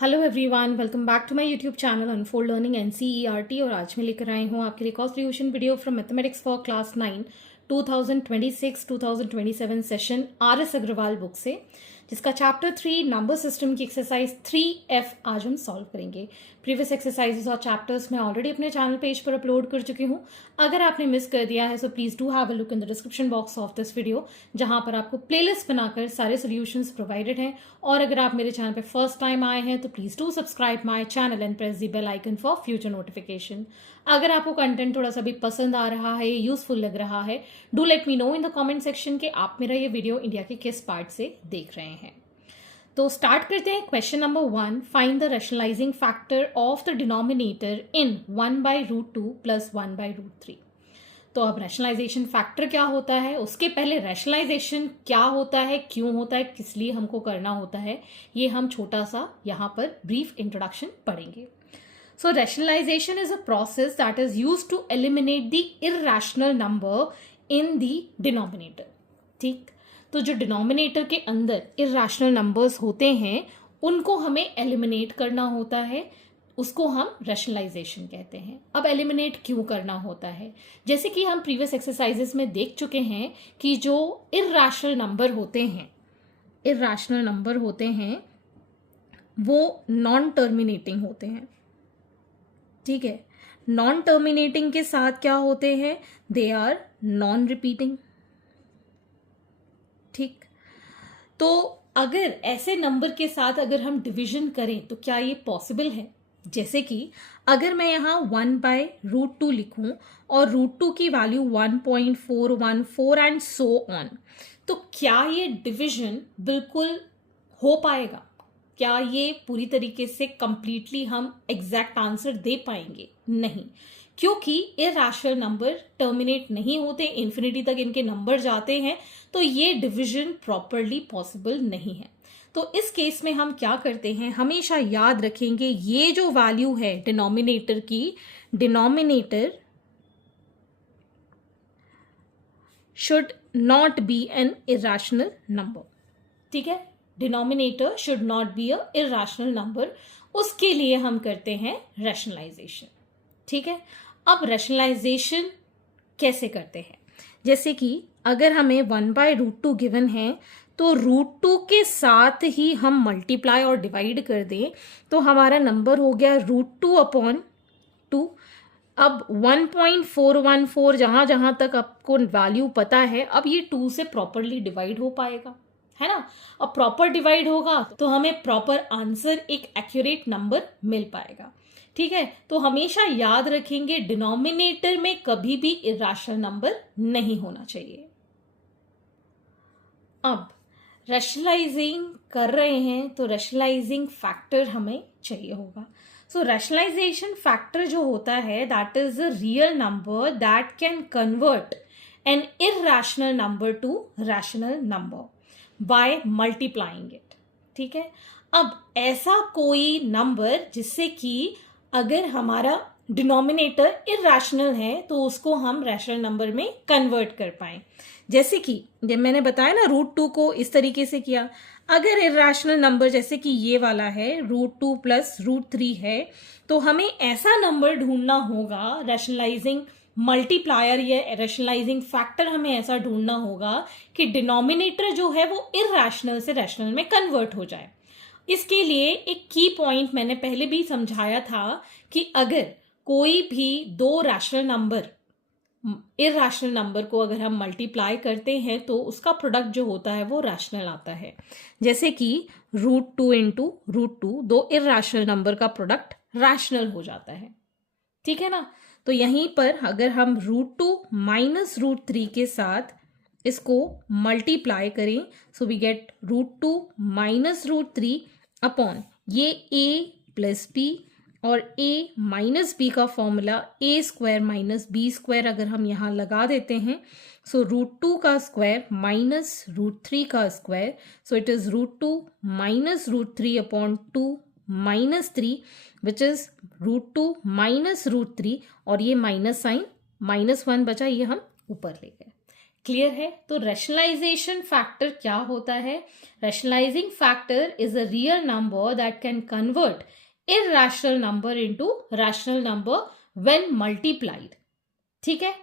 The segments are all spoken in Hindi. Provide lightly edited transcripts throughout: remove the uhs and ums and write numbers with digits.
Hello everyone, welcome back to my YouTube channel Unfold Learning NCERT. और आज मैं लेकर आई हूँ आपके लिए cost revision video from mathematics for class 9 2026-2027 session R S. Agarwal book से, जिसका चैप्टर 3 नंबर सिस्टम की एक्सरसाइज 3F आज हम सॉल्व करेंगे। प्रीवियस एक्सरसाइजेस और चैप्टर्स मैं ऑलरेडी अपने चैनल पेज पर अपलोड कर चुकी हूँ। अगर आपने मिस कर दिया है so please do have a look in the description box of this video, जहाँ पर आपको प्लेलिस्ट बनाकर सारे सोल्यूशंस प्रोवाइडेड हैं। और अगर आप मेरे चैनल पर फर्स्ट टाइम आए हैं तो please do subscribe my channel and press the bell icon for future notification. अगर आपको कंटेंट थोड़ा सा भी पसंद आ रहा है, यूजफुल लग रहा है, do let me know in the comment section कि आप मेरा ये वीडियो इंडिया के किस पार्ट से देख रहे हैं। तो स्टार्ट करते हैं। Question number 1, find the rationalising factor of the denominator इन 1/√2 + 1/√3। तो अब रैशनलाइजेशन फैक्टर क्या होता है, उसके पहले रैशनलाइजेशन क्या होता है, क्यों होता है, किस लिए हमको करना होता है, ये हम छोटा सा यहाँ पर ब्रीफ इंट्रोडक्शन पढ़ेंगे। So rationalization is a process that is used to eliminate the irrational number in the denominator। ठीक, तो जो डिनोमिनेटर के अंदर इर्रेशनल नंबर्स होते हैं उनको हमें एलिमिनेट करना होता है, उसको हम रैशनलाइजेशन कहते हैं। अब एलिमिनेट क्यों करना होता है, जैसे कि हम प्रीवियस एक्सरसाइजेस में देख चुके हैं कि जो इर्रेशनल नंबर होते हैं वो नॉन टर्मिनेटिंग होते हैं। ठीक है, नॉन टर्मिनेटिंग के साथ क्या होते हैं, दे आर नॉन रिपीटिंग। ठीक, तो अगर ऐसे नंबर के साथ अगर हम डिवीजन करें तो क्या ये पॉसिबल है? जैसे कि अगर मैं यहाँ 1/√2 लिखूं और √2 की वैल्यू 1.414 एंड सो ऑन, तो क्या ये डिवीजन बिल्कुल हो पाएगा? क्या ये पूरी तरीके से कंप्लीटली हम एग्जैक्ट आंसर दे पाएंगे? नहीं, क्योंकि इर्रेशनल नंबर टर्मिनेट नहीं होते, इन्फिनिटी तक इनके नंबर जाते हैं, तो ये डिवीजन प्रॉपरली पॉसिबल नहीं है। तो इस केस में हम क्या करते हैं, हमेशा याद रखेंगे ये जो वैल्यू है डिनोमिनेटर की, denominator should not be N irrational number. ठीक है, denominator should not be a irrational number. उसके लिए हम करते हैं रैशनलाइजेशन। ठीक है, अब रैशनलाइजेशन कैसे करते हैं, जैसे कि अगर हमें 1/√2 गिवन है तो √2 के साथ ही हम मल्टीप्लाई और डिवाइड कर दें तो हमारा नंबर हो गया √2/2। अब 1.414 जहां जहां तक आपको वैल्यू पता है, अब ये 2 से प्रॉपरली डिवाइड हो पाएगा, है ना। अब प्रॉपर डिवाइड होगा तो हमें प्रॉपर आंसर, एक एक्यूरेट नंबर मिल पाएगा। ठीक है, तो हमेशा याद रखेंगे डिनोमिनेटर में कभी भी इर्रेशनल नंबर नहीं होना चाहिए। अब रैशनलाइजिंग कर रहे हैं तो रैशनलाइजिंग फैक्टर हमें चाहिए होगा। सो रैशनलाइजेशन फैक्टर जो होता है that is a real number that can convert N irrational number two rational number by multiplying it. ठीक है, अब ऐसा कोई नंबर जिससे कि अगर हमारा डिनोमिनेटर इर्रेशनल है तो उसको हम रैशनल नंबर में कन्वर्ट कर पाए। जैसे कि जब मैंने बताया ना, √2 को इस तरीके से किया। अगर इर्रेशनल नंबर जैसे कि ये वाला है, √2 + √3 है, तो हमें ऐसा नंबर ढूंढना होगा, रैशनलाइजिंग मल्टीप्लायर या रैशनलाइजिंग फैक्टर हमें ऐसा ढूंढना होगा कि डिनोमिनेटर जो है वो इर्रेशनल से रैशनल में कन्वर्ट हो जाए। इसके लिए एक की पॉइंट मैंने पहले भी समझाया था कि अगर कोई भी दो रैशनल नंबर, इर्रेशनल नंबर को अगर हम मल्टीप्लाई करते हैं तो उसका प्रोडक्ट जो होता है वो रैशनल आता है। जैसे कि √2 × √2, दो इर्रेशनल नंबर का प्रोडक्ट रैशनल हो जाता है। ठीक है ना, तो यहीं पर अगर हम √2 - √3 के साथ इसको मल्टीप्लाई करें, सो वी गेट √2 - √3 अपॉन ये a + b, और a - b का फॉर्मूला a² - b² अगर हम यहाँ लगा देते हैं, सो √2 का स्क्वायर -√3 का square, so it is √2 - √3 upon 2 - 3 which is √2 - √3, और ये माइनस साइन -1 बचा, ये हम ऊपर ले गए। क्लियर है? तो रैशनलाइजेशन फैक्टर क्या होता है? Rationalising factor is a real number that can convert irrational number into rational number when multiplied. ठीक है,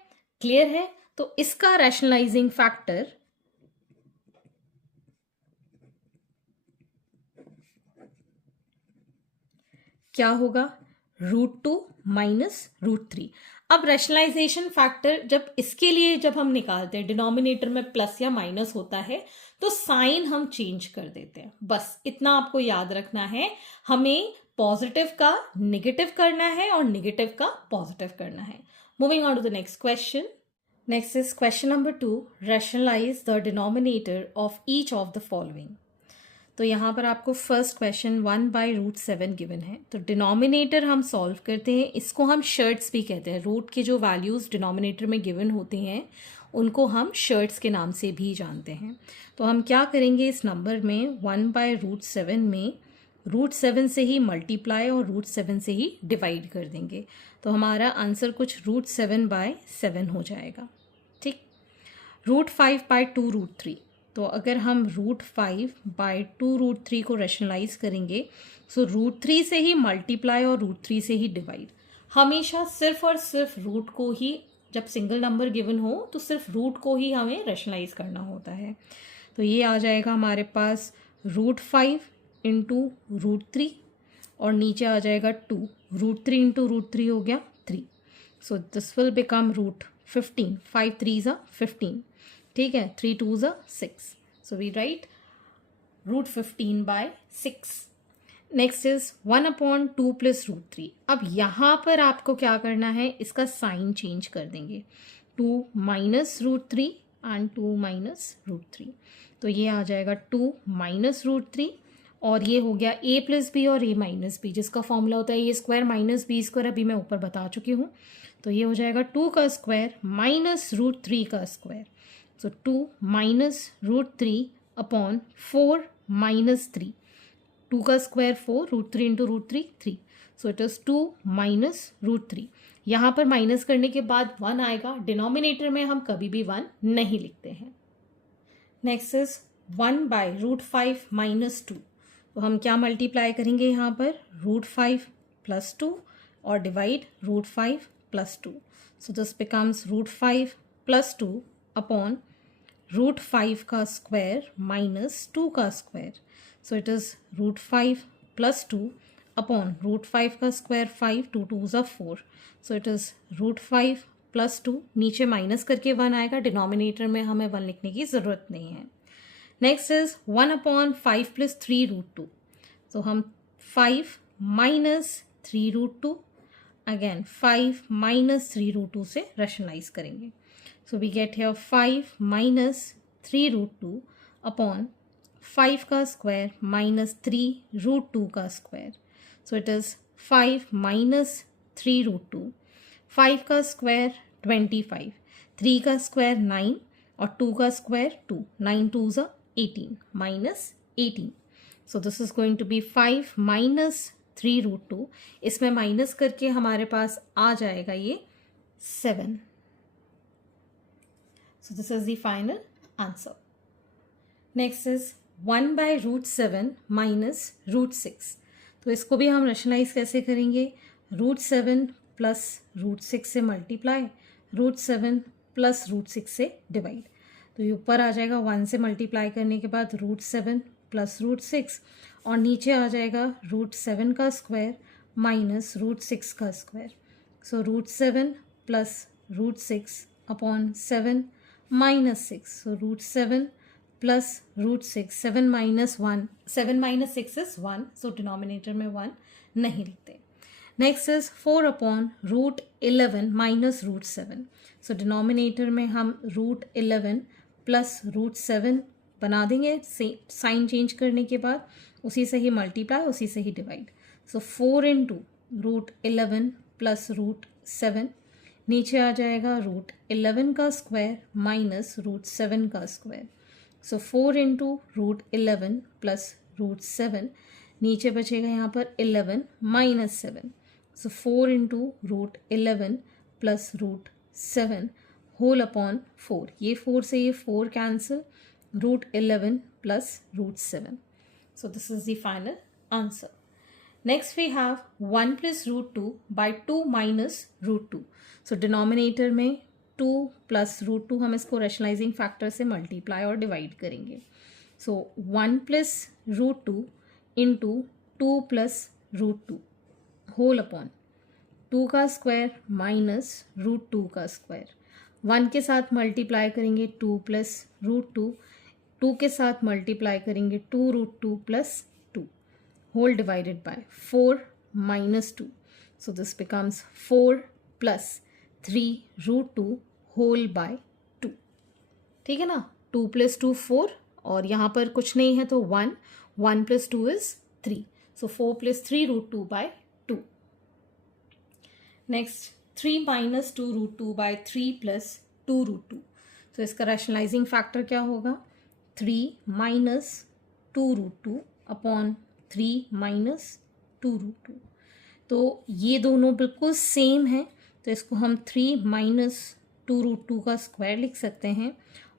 क्लियर है? तो इसका रैशनलाइजिंग फैक्टर क्या होगा? √2 माइनस √3। अब रैशनलाइजेशन फैक्टर जब इसके लिए जब हम निकालते हैं, डिनोमिनेटर में प्लस या माइनस होता है, तो साइन हम चेंज कर देते हैं। बस इतना आपको याद रखना है, हमें पॉजिटिव का नेगेटिव करना है और नेगेटिव का पॉजिटिव करना है। Moving on to the next question. Next is question number 2, rationalise the denominator of each of the following. तो यहाँ पर आपको फर्स्ट क्वेश्चन 1/√7 गिवन है। तो डिनोमिनेटर हम सॉल्व करते हैं, इसको हम शर्ट्स भी कहते हैं। रूट के जो वैल्यूज़ डिनोमिनेटर में गिवन होते हैं उनको हम शर्ट्स के नाम से भी जानते हैं। तो हम क्या करेंगे, इस नंबर में 1/√7 में √7 से ही मल्टीप्लाई और √7 से ही डिवाइड कर देंगे। तो हमारा आंसर कुछ √7/7 हो जाएगा। ठीक, √5/2√3। तो अगर हम √5/2√3 को रैशनलाइज करेंगे, सो √3 से ही मल्टीप्लाई और √3 से ही डिवाइड। हमेशा सिर्फ और सिर्फ रूट को ही, जब सिंगल नंबर गिवन हो तो सिर्फ रूट को ही हमें रैशनलाइज करना होता है। तो ये आ जाएगा हमारे पास √5 इंटू √3 और नीचे आ जाएगा 2। √3 इंटू √3 हो गया 3। So this will become √15। 5 3s are 15। ठीक है, 3 2s are 6। So we write √15/6। Next is 1/2 plus √3। अब यहाँ पर आपको क्या करना है, इसका साइन चेंज कर देंगे। 2 माइनस √3 एंड 2 माइनस √3। तो ये आ जाएगा 2 माइनस √3 और ये हो गया a प्लस बी और a माइनस बी, जिसका फॉर्मूला होता है a square minus B square. अभी मैं ऊपर बता चुकी हूँ। तो ये हो जाएगा 2 का स्क्वायर माइनस √3 का स्क्वायर। सो 2 माइनस √3 अपॉन 4 माइनस 3। 2 का square 4, √3 into √3 3। So it is 2 minus √3। यहाँ पर माइनस करने के बाद 1 आएगा। डिनोमिनेटर में हम कभी भी 1 नहीं लिखते हैं। Next is 1/√5 minus 2। तो हम क्या मल्टीप्लाई करेंगे यहाँ पर, √5 प्लस 2 और divide √5 plus 2। So this becomes √5 plus 2 upon √5 का स्क्वायर माइनस 2 का square. So it is √5 plus 2 upon √5 का square 5, 2 2s are 4। So it is √5 plus 2, नीचे माइनस करके 1 आएगा। डिनोमिनेटर में हमें 1 लिखने की ज़रूरत नहीं है। Next is 1/5 plus 3√2। तो हम 5 माइनस 3√2, अगेन 5 माइनस 3√2 से रैशनलाइज करेंगे। So we get here 5 minus 3√2 upon 5 का स्क्वायर माइनस 3√2 का square. So it is 5 minus 3√2। 5 का स्क्वायर 25, 3 का स्क्वायर 9 और 2 का square 2। 9 2s are 18 minus 18। So this is going to be 5 minus 3√2। इसमें माइनस करके हमारे पास आ जाएगा ये 7। So this is the final answer. Next is 1/√7 minus √6। तो इसको भी हम रैशनलाइज कैसे करेंगे, √7 प्लस √6 से मल्टीप्लाई, √7 प्लस √6 से डिवाइड। तो ये ऊपर आ जाएगा 1 से मल्टीप्लाई करने के बाद √7 प्लस √6 और नीचे आ जाएगा √7 का स्क्वायर माइनस √6 का square. So √7 plus √6 upon 7 minus 6। So √7 plus √6, 7 minus 1, 7 minus 6 is 1। So denominator में 1 नहीं लिखते। Next is 4/√11 minus √7। So denominator में हम √11 प्लस √7 बना देंगे, साइन चेंज करने के बाद उसी से ही मल्टीप्लाई, उसी से ही डिवाइड। सो 4 इंटू √11 प्लस √7, नीचे आ जाएगा √11 का स्क्वायर माइनस √7 का स्क्वायर। सो 4 इंटू √11 प्लस √7, नीचे बचेगा यहाँ पर 11 माइनस 7। सो 4 इंटू √11 प्लस √7 होल अपॉन 4, ये 4 से ये 4 cancel, √11 plus √7. So this is the final answer. Next we have 1 plus √2 by 2 minus √2. So denominator में 2 plus √2 हम इसको rationalizing factor से multiply और divide करेंगे. So 1 plus √2 into 2 plus √2 whole upon 2 का स्क्वायर माइनस √2 का स्क्वायर. 1 के साथ मल्टीप्लाई करेंगे 2 प्लस √2, 2 के साथ मल्टीप्लाई करेंगे 2√2 plus 2 whole divided by 4 minus 2. So this becomes 4 plus 3√2 whole by 2. ठीक है ना, 2 plus 2 4 और यहाँ पर कुछ नहीं है तो 1, 1 plus 2 is 3. So 4 plus 3√2 by 2. Next 3 minus 2√2 by 3 plus 2√2. तो इसका रैशनलाइजिंग फैक्टर क्या होगा, 3 minus 2√2 अपॉन 3 minus 2√2. तो ये दोनों बिल्कुल सेम है, तो इसको हम 3 minus 2√2 का स्क्वायर लिख सकते हैं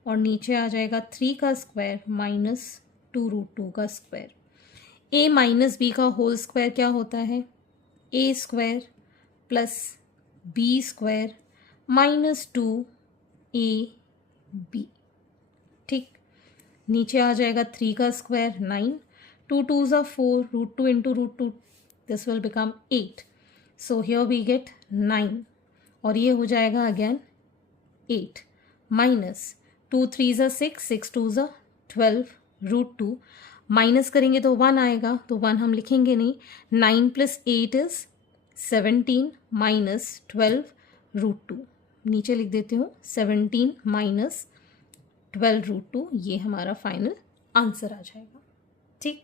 और नीचे आ जाएगा 3 का स्क्वायर माइनस 2√2 का स्क्वायर. a माइनस बी का होल स्क्वायर क्या होता है, a square plus B square minus 2ab. ठीक, नीचे आ जाएगा 3 का square 9, 2 2s are 4, √2 into √2, this will become 8. So here we get 9 और ये हो जाएगा again 8 minus 2 3s are 6, 6 2s are 12, √2 minus करेंगे तो 1 आएगा, तो 1 हम लिखेंगे नहीं. 9 प्लस 8 इज 17 माइनस 12 √2. नीचे लिख देती हूँ 17 माइनस 12 √2, ये हमारा फाइनल आंसर आ जाएगा. ठीक,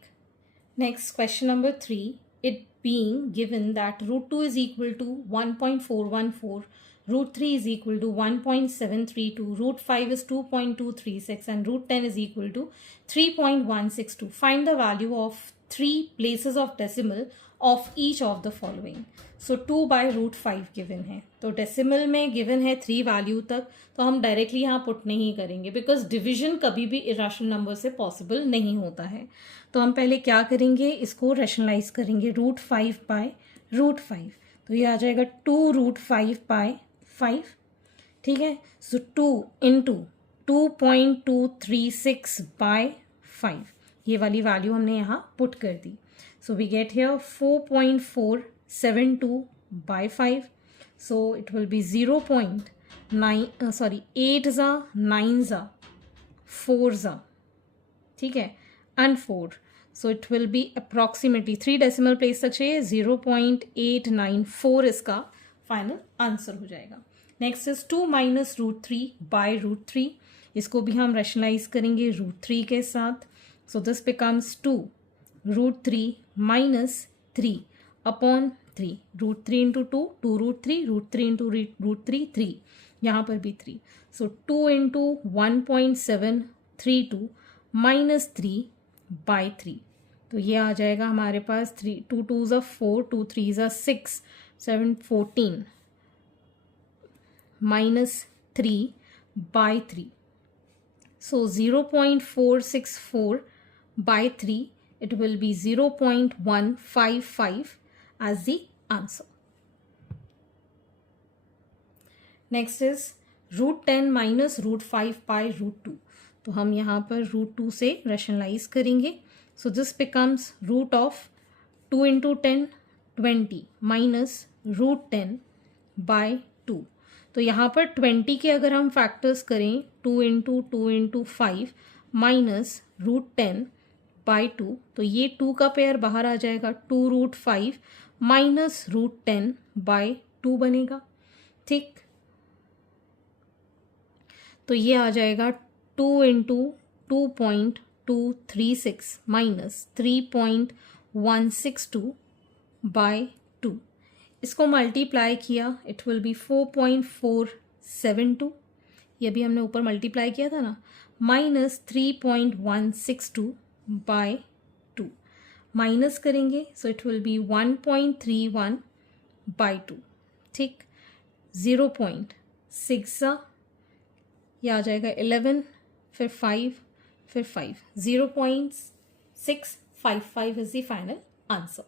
next question number 3. It being given that √2 is equal to 1.414, √3 is equal to 1.732, √5 is 2.236 and √10 is equal to 3.162. Find the value of 3 places of decimal of each of the following. So 2 by √5 given है, तो डेसिमल में गिवन है 3 वैल्यू तक, तो हम डायरेक्टली यहाँ पुट नहीं करेंगे बिकॉज डिविजन कभी भी इरेशनल नंबर से पॉसिबल नहीं होता है. तो हम पहले क्या करेंगे, इसको रैशनलाइज करेंगे √5 बाय √5. तो ये आ जाएगा 2√5 बाय 5. ठीक है, सो 2 इंटू 2.236 बाय 5, ये वाली वैल्यू हमने यहाँ पुट कर दी. So we get here 4.472 by 5. So it will be 0.9 8 ज़ा 9 ज़ा 4 ज़ा, ठीक है, and 4. So it will be approximately 3 decimal place तक चाहिए, 0.894 इसका फाइनल आंसर हो जाएगा. Next is 2 minus √3 by √3. इसको भी हम रैशनलाइज करेंगे √3 के साथ. So this becomes 2 √3 minus 3 upon 3. √3 into 2, 2 √3, √3 into √3 3, यहाँ पर भी 3. सो 2 इंटू 1.732 माइनस 3 बाय 3. तो ये आ जाएगा हमारे पास 3, 2 2s are 4, 2 3s are 6, 7 14 minus 3 by 3. So 0.464 by 3, it will be 0.155 as the answer. Next is √10 minus √5 by √2. तो हम यहाँ पर √2 से रैशनलाइज करेंगे. So this becomes root of 2 into 10 20 minus √10 by 2. तो यहाँ पर 20 के अगर हम फैक्टर्स करें 2 इंटू 5 माइनस √10 बाय 2, तो ये 2 का पेयर बाहर आ जाएगा, 2√5 माइनस √10 बाय 2 बनेगा. ठीक, तो ये आ जाएगा 2 इंटू 2.236 माइनस 3.162 बाय 2. इसको मल्टीप्लाई किया, इट विल बी 4.472, ये भी हमने ऊपर मल्टीप्लाई किया था ना, माइनस 3.162 बाय 2. माइनस करेंगे so it will be 1.31 by 2. ठीक, 0.6 ये आ जाएगा 11, फिर 5, फिर 5, 0.655 is the final answer.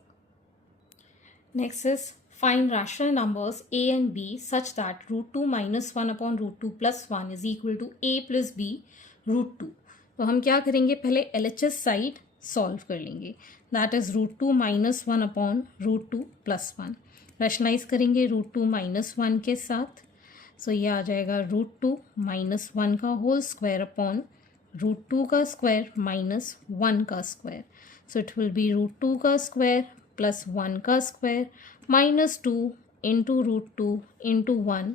Next is find rational numbers a and b such that root 2 minus 1 upon root 2 plus 1 is equal to a plus b root 2. तो हम क्या करेंगे, पहले LHS साइड सॉल्व कर लेंगे. That is root 2 minus 1 upon root 2 plus 1. Rationalise करेंगे रूट 2 माइनस 1 के साथ. सो ये आ जाएगा रूट 2 माइनस 1 का होल स्क्वायर अपॉन रूट 2 का स्क्वायर माइनस 1 का square. So it will be root 2 का स्क्वायर प्लस 1 का square minus 2 into root 2 into 1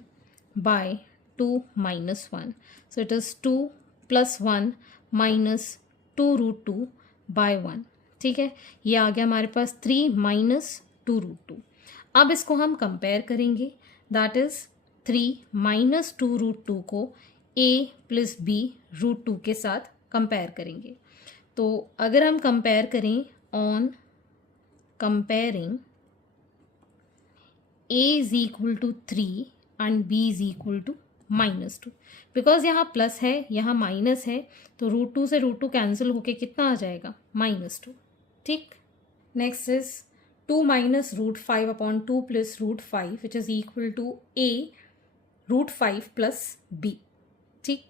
by 2 minus 1. So it is 2 plus 1 minus 2 root 2 by 1. ठीक है, ये आ गया हमारे पास 3 माइनस 2 रूट 2. अब इसको हम कंपेयर करेंगे. दैट इज़ 3 माइनस 2 रूट 2 को a प्लस बी रूट 2 के साथ कंपेयर करेंगे. तो अगर हम कंपेयर करें on comparing a is equal to 3 and b is equal to minus 2. Because यहाँ प्लस है यहाँ माइनस है तो रूट 2 से रूट 2 कैंसिल होके कितना आ जाएगा, माइनस 2. ठीक, next is 2 minus root 5 upon 2 plus root 5 which is equal to a root 5 plus b. ठीक,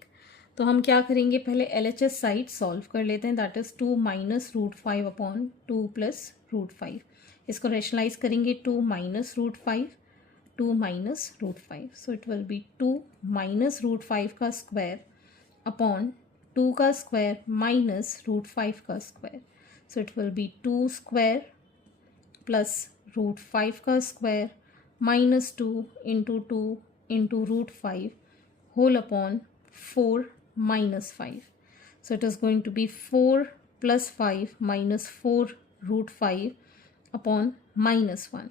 तो हम क्या करेंगे, पहले LHS साइड सॉल्व कर लेते हैं. That is 2 minus root 5 upon 2 plus root 5. इसको रेशनलाइज करेंगे 2 minus root 5, 2 minus root 5. So it will be 2 minus root 5 का स्क्वायर अपॉन 2 का स्क्वायर माइनस रूट 5 का square. So it will be 2 square plus root 5 का square minus 2 into 2 into root 5 whole upon 4 minus 5. So it is going to be 4 plus 5 minus 4 root 5 upon minus 1.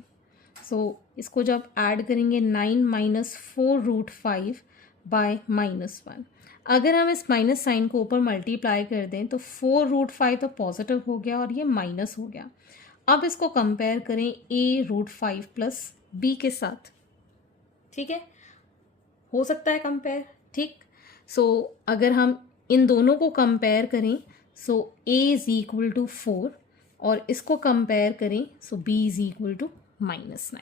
So इसको जब ऐड करेंगे 9 minus 4 root 5 by minus 1. अगर हम इस माइनस साइन को ऊपर मल्टीप्लाई कर दें तो 4 रूट 5 तो पॉजिटिव हो गया और ये माइनस हो गया. अब इसको कंपेयर करें a रूट 5 प्लस b के साथ. ठीक है, हो सकता है कंपेयर. ठीक, सो अगर हम इन दोनों को कंपेयर करें so a is equal to 4 और इसको कंपेयर करें so b is equal to minus 9.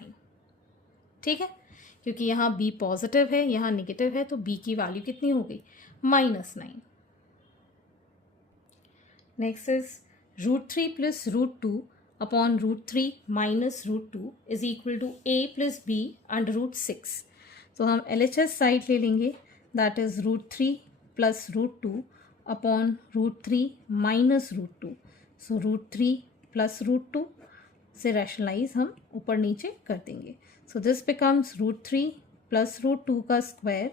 ठीक है, क्योंकि यहाँ b पॉजिटिव है यहाँ नेगेटिव है तो b की वैल्यू कितनी हो गई, minus 9. Next is root 3 plus root 2 upon root 3 minus root 2 is equal to a plus b under root 6. तो हम LHS साइड ले लेंगे. That is root 3 plus root 2 upon root 3 minus root 2. So root 3 plus root 2 से rationalize हम ऊपर नीचे कर देंगे. So this becomes root 3 plus root 2 का स्क्वायर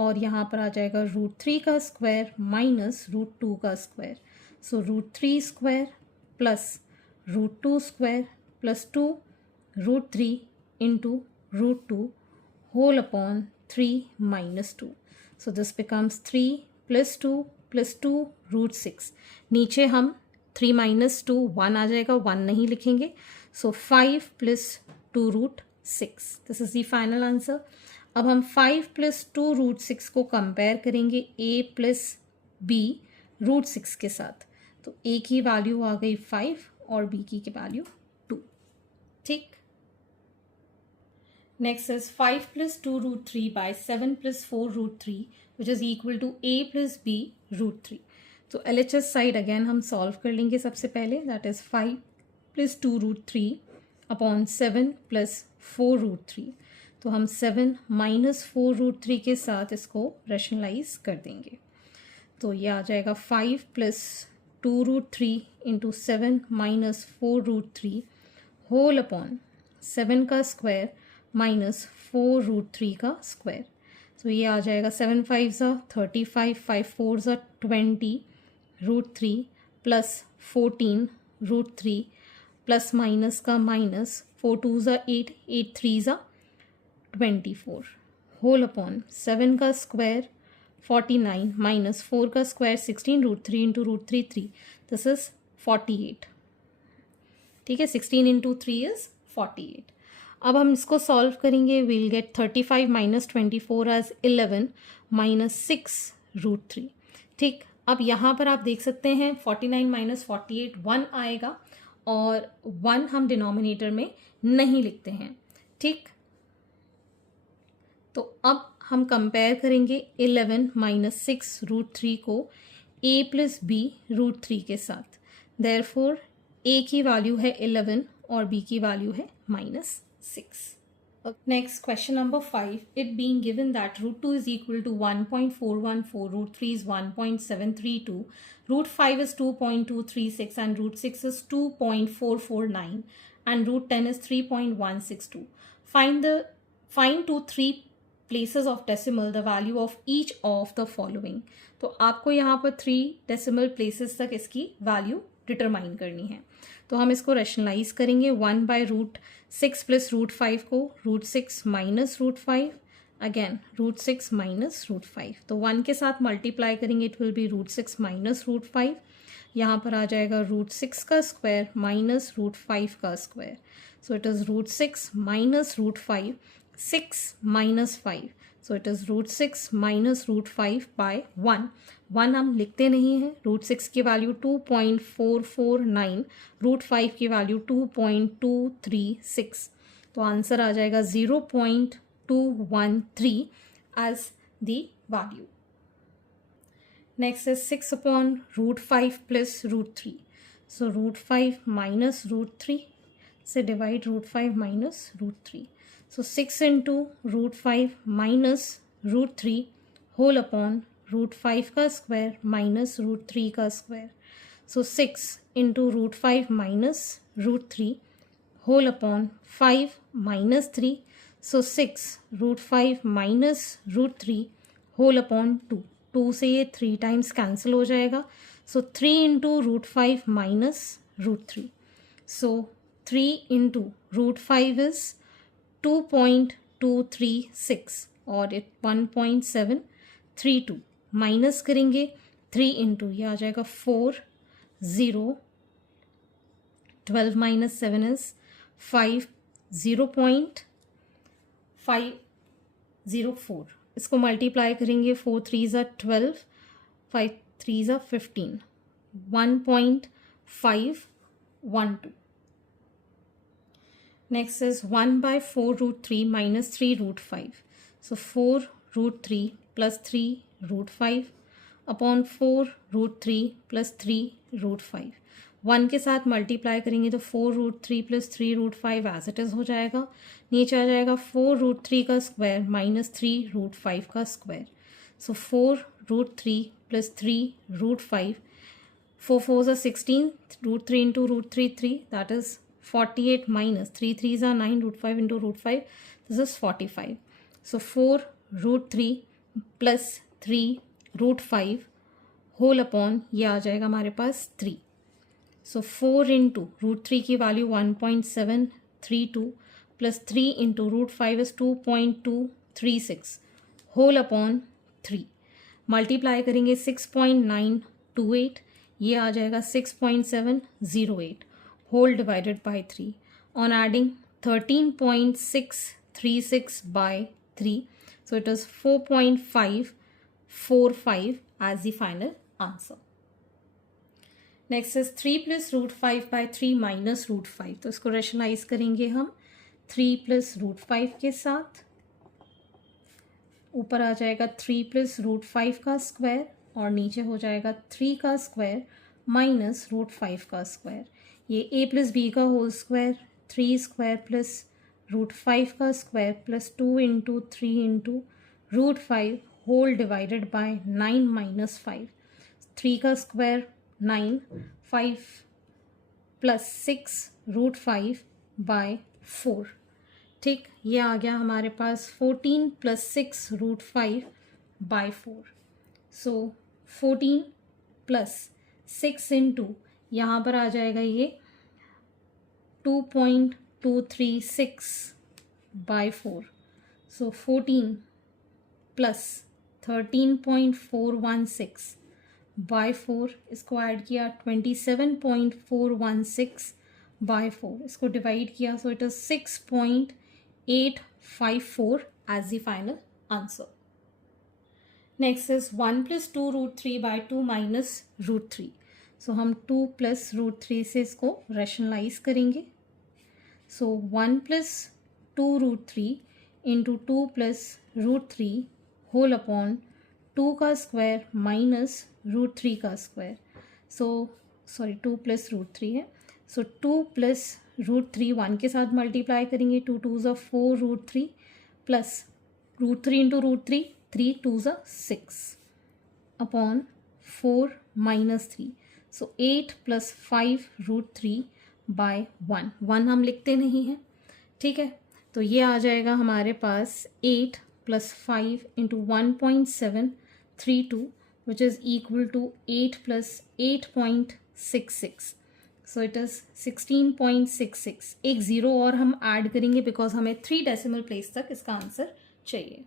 और यहाँ पर आ जाएगा root 3 का स्क्वायर माइनस root 2 का square. So root 3 square plus root 2 square plus 2 root 3 into root 2 whole upon 3 minus 2. So this becomes 3 plus 2 plus 2 root 6. नीचे हम 3 minus 2 1 आ जाएगा, 1 नहीं लिखेंगे. So 5 plus 2 root 6. This is the final answer. अब हम 5 plus 2 root 6 को कंपेयर करेंगे a plus b root 6 के साथ. तो a की वैल्यू आ गई 5 और b की वैल्यू 2. ठीक, next is 5 plus 2 root 3 by 7 plus 4 root 3 which is equal to a plus b root 3. तो LHS साइड अगेन हम सॉल्व कर लेंगे सबसे पहले. That is 5 plus 2 root 3 upon 7 plus 4 root 3. तो हम 7 minus 4 root 3 के साथ इसको रेशनलाइज कर देंगे. तो ये आ जाएगा 5 plus 2 root 3 into 7 minus 4 root 3 whole upon 7 का स्क्वायर माइनस 4 रूट 3 का स्क्वायर. तो ये आ जाएगा 7 5 ज़ा 35, 5 4 ज़ा 20 root 3 plus 14 root 3 plus minus का माइनस 4 2 ज़ा 8, 8 3 ज़ा 24 होल अपॉन 7 का स्क्वायर 49 माइनस 4 का square 16 root 3 into root 3 3. This is 48. ठीक है, 16 इंटू 3 इज़ 48. अब हम इसको सॉल्व करेंगे. We'll get 35 minus 24 as 11 minus 6 √3। ठीक, अब यहाँ पर आप देख सकते हैं 49 माइनस 48 1 आएगा और 1 हम डिनोमिनेटर में नहीं लिखते हैं। ठीक, तो अब हम कंपेयर करेंगे 11 माइनस 6 √3 को a प्लस बी √3 के साथ। देयरफॉर a की वैल्यू है 11 और b की वैल्यू है -6। Next, question number 5. It being given that √2 is equal to 1.414, √3 is 1.732, √5 is 2.236, and √6 is 2.449, and √10 is 3.162. Find to 3 places of decimal the value of each of the following. तो आपको यहाँ पर 3 डेसिमल प्लेसेस तक इसकी वैल्यू डिटरमाइन करनी है। तो हम इसको रेशनलाइज करेंगे। 1/√6 प्लस √5 को √6 माइनस √5, अगेन √6 माइनस √5, तो 1 के साथ मल्टीप्लाई करेंगे, इट विल बी √6 माइनस √5। यहाँ पर आ जाएगा √6 का स्क्वायर माइनस √5 का square, so it is √6 minus √5, 6 minus 5, so it is √6 minus √5 by 1 हम लिखते नहीं हैं। √6 की वैल्यू 2.449, √5 की वैल्यू 2.236, तो आंसर आ जाएगा 0.213 as the value. Next is 6/√5 plus √3, so √5 minus √3 से divide √5 minus √3, so 6 into √5 minus √3 whole upon √5 का स्क्वायर माइनस √3 का square, so 6 into √5 minus √3 whole upon 5 minus 3, so 6 √5 minus √3 whole upon 2, 2 से ये 3 टाइम्स कैंसिल हो जाएगा, so 3 into √5 minus √3, so 3 into √5 is 2.236 और 1.732 माइनस करेंगे 3 इंटू, यह आ जाएगा 4, 0, 12 माइनस 7 इज 5, 0.504, इसको मल्टीप्लाई करेंगे 4 3 ज़ा 12, 5 3 ज़ा 15, 1.512। Next is 1/4√3 minus 3√5. So 4√3 plus 3√5 upon 4√3 plus 3√5. 1 के साथ मल्टीप्लाई करेंगे तो 4√3 प्लस 3√5 एज इट इज़ हो जाएगा। नीचे आ जाएगा 4√3 का स्क्वायर माइनस 3√5 का square, so 4√3 plus 3√5, 4 4 16, √3 into √3 3, that is 48 minus 3 3s are 9, √5 into √5, this is 45. So 4√3 plus 3√5 whole upon ये आ जाएगा हमारे पास 3. So 4 into √3 की value 1.732 plus 3 into √5 is 2.236 whole upon 3. Multiply करेंगे 6.928, ये आ जाएगा 6.708 whole divided by 3. On adding 13.636 by 3, so it is 4.545 as the final answer. Next is 3 plus √5 by 3 minus √5. तो इसको रेशनलाइज करेंगे हम 3 plus √5 के साथ, ऊपर आ जाएगा 3 plus √5 का स्क्वायर और नीचे हो जाएगा 3 का स्क्वायर माइनस √5 का स्क्वायर, ये a प्लस बी का होल स्क्वायर, 3 स्क्वायर प्लस √5 का square plus 2 into 3 into √5 whole divided by 9 minus 5, 3 का स्क्वायर 9, 5 प्लस 6 √5 बाय 4। ठीक, ये आ गया हमारे पास 14 प्लस 6 √5 बाय 4, सो 14 प्लस 6 इंटू, यहाँ पर आ जाएगा ये 2.236 बाय 4, सो 14 प्लस 13.416 बाय 4, इसको ऐड किया 27.416 बाय 4, इसको डिवाइड किया, so it is 6.854 as the final answer. Next is 1 + 2√3/2 minus √3. So हम 2 + √3 से इसको रैशनलाइज करेंगे. सो 1 + 2√3 इंटू 2 + √3 होल अपॉन 2 का स्क्वायर माइनस √3 का स्क्वायर. सो सॉरी 2 + √3 है. सो 2 + √3 1 के साथ मल्टीप्लाई करेंगे. 2 2s are 4√3 plus √3 into √3 3 2s are 6 upon 4 minus 3. सो 8 + 5√3/1. 1 हम लिखते नहीं हैं, ठीक है. तो ये आ जाएगा हमारे पास 8 + 5 into 1.732 which is equal to 8 + 8.66. So it is 16.66. एक ज़ीरो और हम ऐड करेंगे बिकॉज हमें 3 डेसिमल प्लेस तक इसका आंसर चाहिए.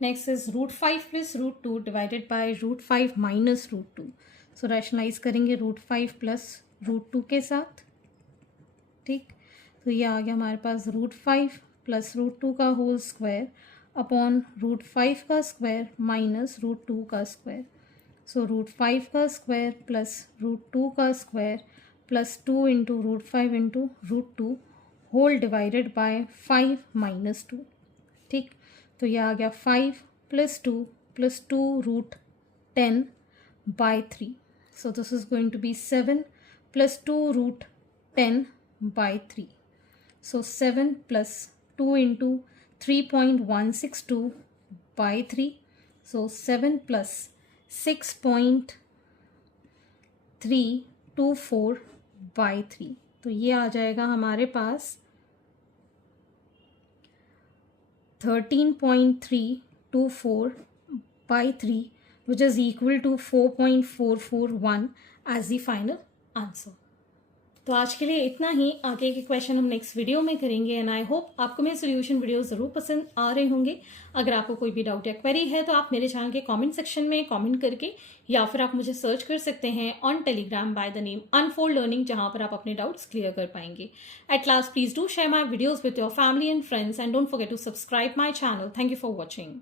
Next is √5 + √2 divided by √5 minus √2. So rationalise करेंगे √5 + √2 के साथ, ठीक. तो ये आ गया हमारे पास √5 + √2 का होल स्क्वायर अपॉन √5 का स्क्वायर माइनस √2 का स्क्वायर. सो √5 का स्क्वायर प्लस √2 का square plus 2 into √5 into √2 whole divided by 5 minus 2, ठीक. तो ये आ गया 5 + 2 + 2√10/3. So this is going to be 7 + 2√10/3. So 7 + 2 into 3.162/3. So 7 + 6.324/3. तो ये आ जाएगा हमारे पास 13.324/3 which is equal to 4.441 as the final answer. तो आज के लिए इतना ही. आगे के क्वेश्चन हम नेक्स्ट वीडियो में करेंगे एंड आई होप आपको मेरे सोल्यूशन वीडियो ज़रूर पसंद आ रहे होंगे. अगर आपको कोई भी डाउट या क्वेरी है तो आप मेरे चैनल के कमेंट सेक्शन में कमेंट करके या फिर आप मुझे सर्च कर सकते हैं on Telegram by the name Unfold Learning, जहां पर आप अपने डाउट्स क्लियर कर पाएंगे. At last please do share my videos with your family and friends and don't forget to subscribe my channel. Thank you for watching.